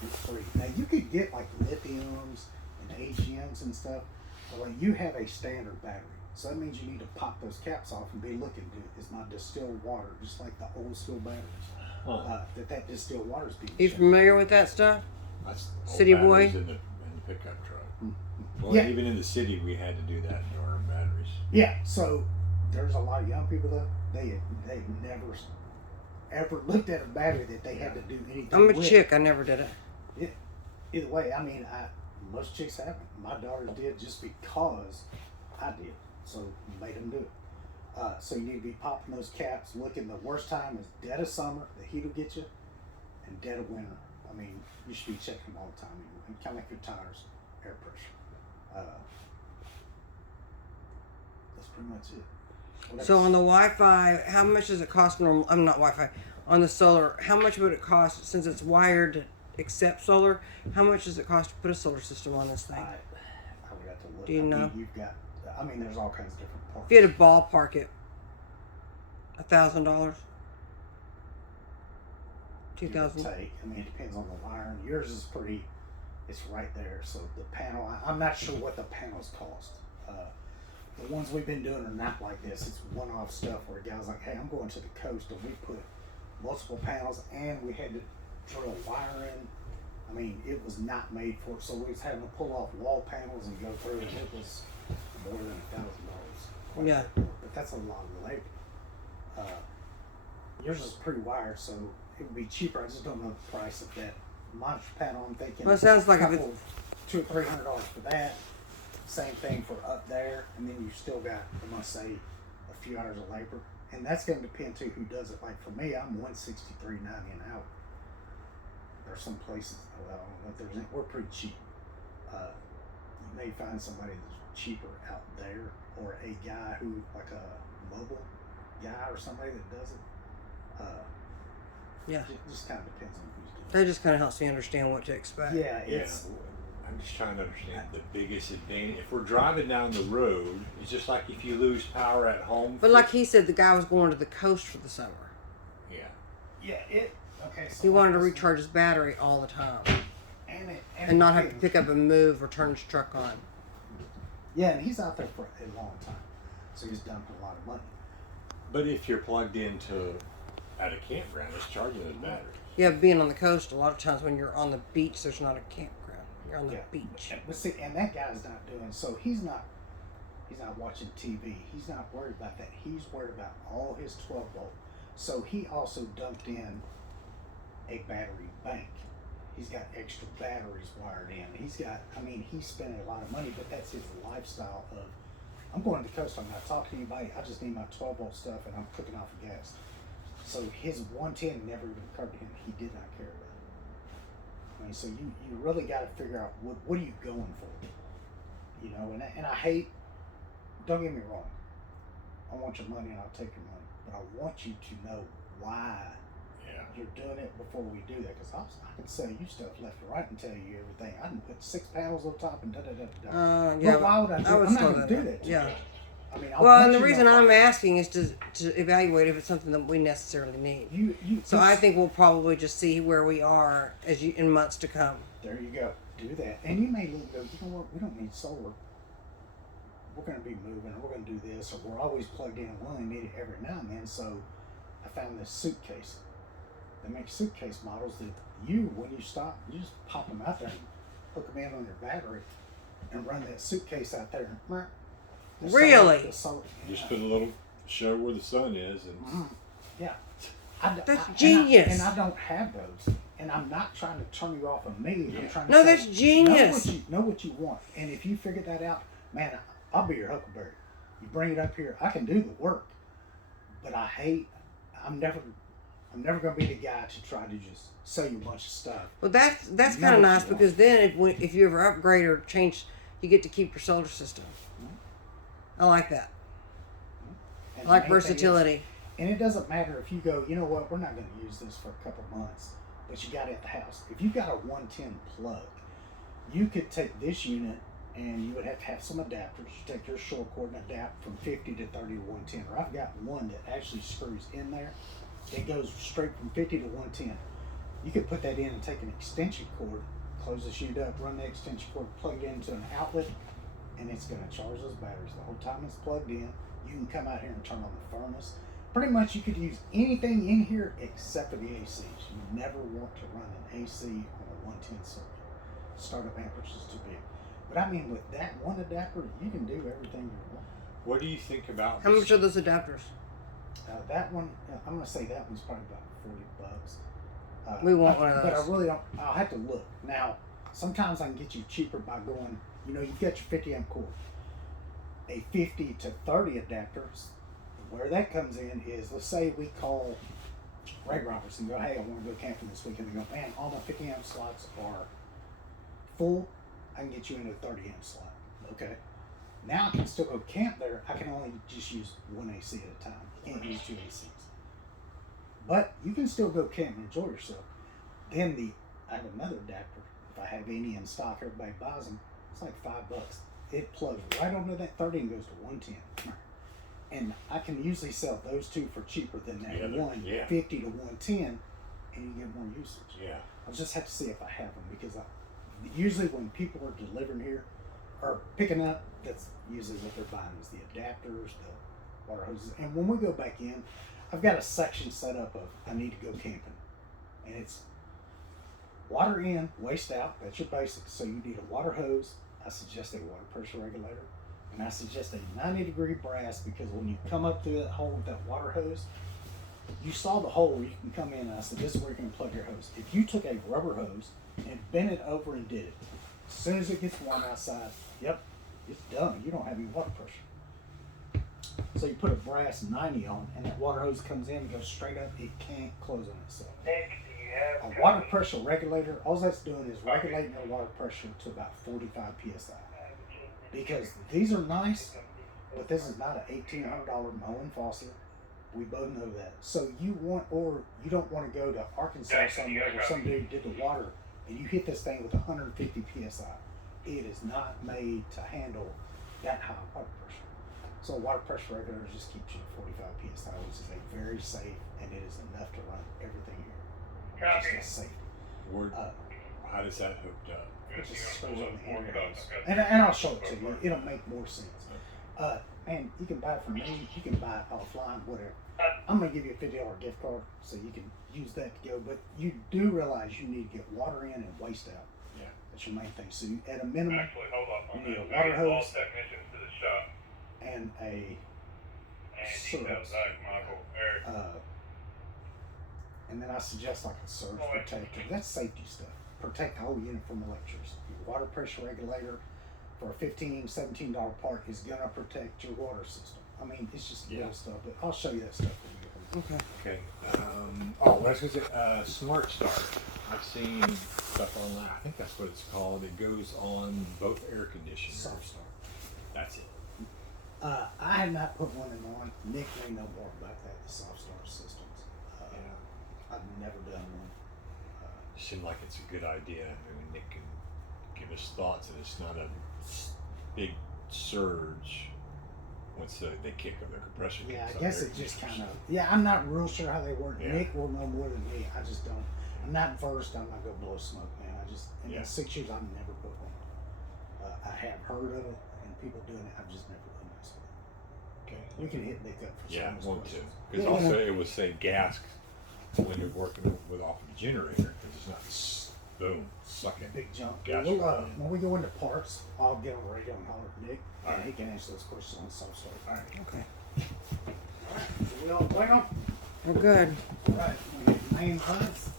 keep it free. Now you could get like lithiums and AGMs and stuff, but like you have a standard battery. So that means you need to pop those caps off and be looking good. It's not distilled water, just like the old school batteries. That distilled water is being You shipped. familiar with that stuff? That's City boy? in the pickup truck. Mm-hmm. Well, even in the city, we had to do that to our batteries. Yeah, so there's a lot of young people though. They never ever looked at a battery that they had to do anything I'm a with. chick. I never did it. Yeah. Either way, I mean, most chicks haven't. My daughters did just because I did. So made them do it. So you need to be popping those caps. Looking, the worst time is dead of summer, the heat will get you, and dead of winter. I mean, you should be checking them all the time. And kind of like your tires, air pressure. That's pretty much it. So on the Wi-Fi, how much does it cost normal? I'm not Wi-Fi. On the solar, how much would it cost since it's wired to accept solar? How much does it cost to put a solar system on this thing? I would have to look. Do you know? You've got. I mean, there's all kinds of different parts. If you had to ballpark it, $1,000, $2,000. I mean, it depends on the wiring. Yours is pretty. It's right there. So the panel. I'm not sure what the panels cost. The ones we've been doing are not like this. It's one-off stuff where a guy's like, "Hey, I'm going to the coast," and we put multiple panels, and we had to drill wire in. I mean, it was not made for it. So we was having to pull off wall panels and go through, and it was more than $1,000. Yeah. But that's a lot of labor. Yours is pre-wired, so it would be cheaper. I just don't know the price of that monitor panel. I'm thinking. Well, it sounds like if $200 or $300 for that. Same thing for up there, and then you still got, I'm gonna say, a few hours of labor, and that's gonna depend too who does it. Like for me, I'm $163.90 an hour. There's some places, we're pretty cheap. You may find somebody that's cheaper out there, or a guy who, like a mobile guy or somebody that does it. Yeah. It just kind of depends on who's doing it. That just kind of helps me understand what to expect. Yeah, it's. I'm just trying to understand the biggest advantage. If we're driving down the road, it's just like if you lose power at home. But like he said, the guy was going to the coast for the summer. Yeah. Yeah, okay. So He wanted to recharge his battery all the time and not have to pick up and move or turn his truck on. Yeah, and he's out there for a long time, so he's dumping a lot of money. But if you're plugged into at a campground, it's charging those batteries. Yeah, being on the coast, a lot of times when you're on the beach, there's not a campground. You're on the beach. But see, and that guy's not doing so. He's not watching TV. He's not worried about that. He's worried about all his 12-volt. So he also dumped in a battery bank. He's got extra batteries wired in. He's got. I mean, he's spending a lot of money, but that's his lifestyle. Of I'm going to the coast. I'm not talking to anybody. I just need my 12-volt stuff, and I'm cooking off of gas. So his 110 never even occurred to him. He did not care about it. I mean, so you really got to figure out what are you going for, you know. And I hate. Don't get me wrong. I want your money and I'll take your money, but I want you to know why you're doing it before we do that. Because I can sell you stuff left and right and tell you everything. I can put 6 panels on top and da da da da. Yeah, but why would I do? I'm not going to do that. Yeah. I mean, well, and the reason I'm asking is to evaluate if it's something that we necessarily need. So I think we'll probably just see where we are in months to come. There you go. Do that. And you may go, you know what, we don't need solar. We're going to be moving, or we're going to do this, or we're always plugged in and we only need it every now and then. So I found this suitcase. They make suitcase models that when you stop, you just pop them out there and hook them in on your battery and run that suitcase out there. Really? Just put a little show where the sun is, and yeah, that's genius. And I don't have those, and I'm not trying to turn you off of me. Yeah. I'm trying to no, that's genius. Know what you want, and if you figure that out, man, I'll be your huckleberry. You bring it up here, I can do the work, but I'm never going to be the guy to try to just sell you a bunch of stuff. Well, that's kind of nice because then if you ever upgrade or change, you get to keep your solar system. I like that. I like versatility. And it doesn't matter if you go, you know what, we're not going to use this for a couple months, but you got it at the house. If you've got a 110 plug, you could take this unit and you would have to have some adapters. You take your short cord and adapt from 50 to 30 to 110. Or I've got one that actually screws in there. It goes straight from 50 to 110. You could put that in and take an extension cord, close the chute up, run the extension cord, plug it into an outlet, and it's going to charge those batteries the whole time it's plugged in. You can come out here and turn on the furnace. Pretty much you could use anything in here except for the ACs. You never want to run an AC on a 110 circuit. Startup amperage is too big. But I mean, with that one adapter, you can do everything you want. What do you think about How much are those adapters? That one, I'm going to say that one's probably about $40. We want one of But I those. really don't. I'll have to look. Now, sometimes I can get you cheaper by going, you've got your 50 amp cord. A 50 to 30 adapters, where that comes in is, let's say we call Ray Roberts and go, hey, I want to go camping this weekend. They go, man, all my 50 amp slots are full. I can get you into a 30 amp slot. Okay. Now I can still go camp there. I can only just use one AC at a time. You can't use two ACs. But you can still go camp and enjoy yourself. Then I have another adapter. If I have any in stock, everybody buys them. It's like $5. It plugs right onto that 30 and goes to 110. And I can usually sell those two for cheaper than that one 50 to 110, and you get more usage. Yeah. I'll just have to see if I have them, because usually when people are delivering here or picking up, that's usually what they're buying is the adapters, the water hoses. And when we go back in, I've got a section set up of I need to go camping, and it's water in, waste out. That's your basics. So you need a water hose. I suggest a water pressure regulator, and I suggest a 90-degree brass, because when you come up through that hole with that water hose, you saw the hole where you can come in, and I said, this is where you're going to plug your hose. If you took a rubber hose and bent it over and did it, as soon as it gets warm outside, yep, it's done. You don't have any water pressure. So you put a brass 90 on, and that water hose comes in and goes straight up. It can't close on itself. A water pressure regulator, all that's doing is regulating your water pressure to about 45 psi. Because these are nice, but this is not an $1,800 Moen faucet. We both know that. So you don't want to go to Arkansas somewhere where some dude did the water and you hit this thing with 150 psi. It is not made to handle that high water pressure. So a water pressure regulator just keeps you at 45 psi, which is a very safe, and it is enough to run everything here. Just a safety. How does that hooked up? It just screws on the end hose. And I'll show it to you. It'll make more sense. And you can buy it from me. You can buy it offline, whatever. I'm going to give you a $50 gift card so you can use that to go. But you do realize you need to get water in and waste out. Yeah. That's your main thing. So at a minimum, you need a water hose and a service. And then I suggest like a surge protector. That's safety stuff. Protect the whole unit from electricity. Your water pressure regulator for a $15, $17 part is going to protect your water system. I mean, it's just little stuff, but I'll show you that stuff when you get home. Okay. Okay. What was it? Smart Start. I've seen stuff online. I think that's what it's called. It goes on both air conditioners. Soft start. That's it. I have not put one in on. Nick may know more about that, the soft start systems. I've never done one. Seemed like it's a good idea. Maybe Nick can give us thoughts, and it's not a big surge once they kick up their compressor. Yeah, I guess it just kind of. Yeah, I'm not real sure how they work. Yeah. Nick will know more than me. I just don't. I'm not versed. I'm not gonna blow smoke, man. In the 6 years, I've never put one. I have heard of it and people doing it. I've just never really messed with it. Okay. We can hit Nick up for Yeah, some one too. Because also it was say gas when you're working with off of the generator, because it's not boom sucking big jump. gas. When we go into parts, I'll get on the radio and holler at Nick, All and right. he can answer those questions on soft start. All right. Okay. All right. So we all bueno? We're good. All right. We have main pipes.